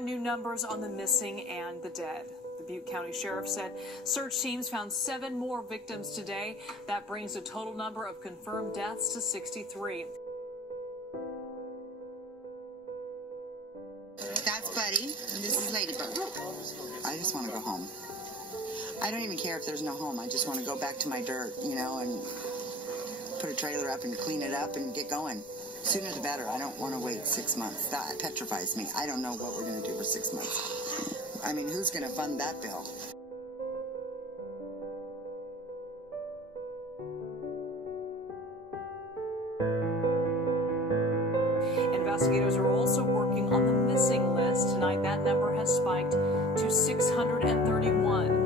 New numbers on the missing and the dead. The Butte County Sheriff said search teams found 7 more victims today. That brings the total number of confirmed deaths to 63. That's Buddy, and this is Ladybug. I just want to go home. I don't even care if there's no home. I just want to go back to my dirt, you know, and put a trailer up and clean it up and get going. Sooner the better. I don't want to wait 6 months. That petrifies me. I don't know what we're going to do for 6 months. I mean, who's going to fund that bill? Investigators are also working on the missing list. Tonight, that number has spiked to 631.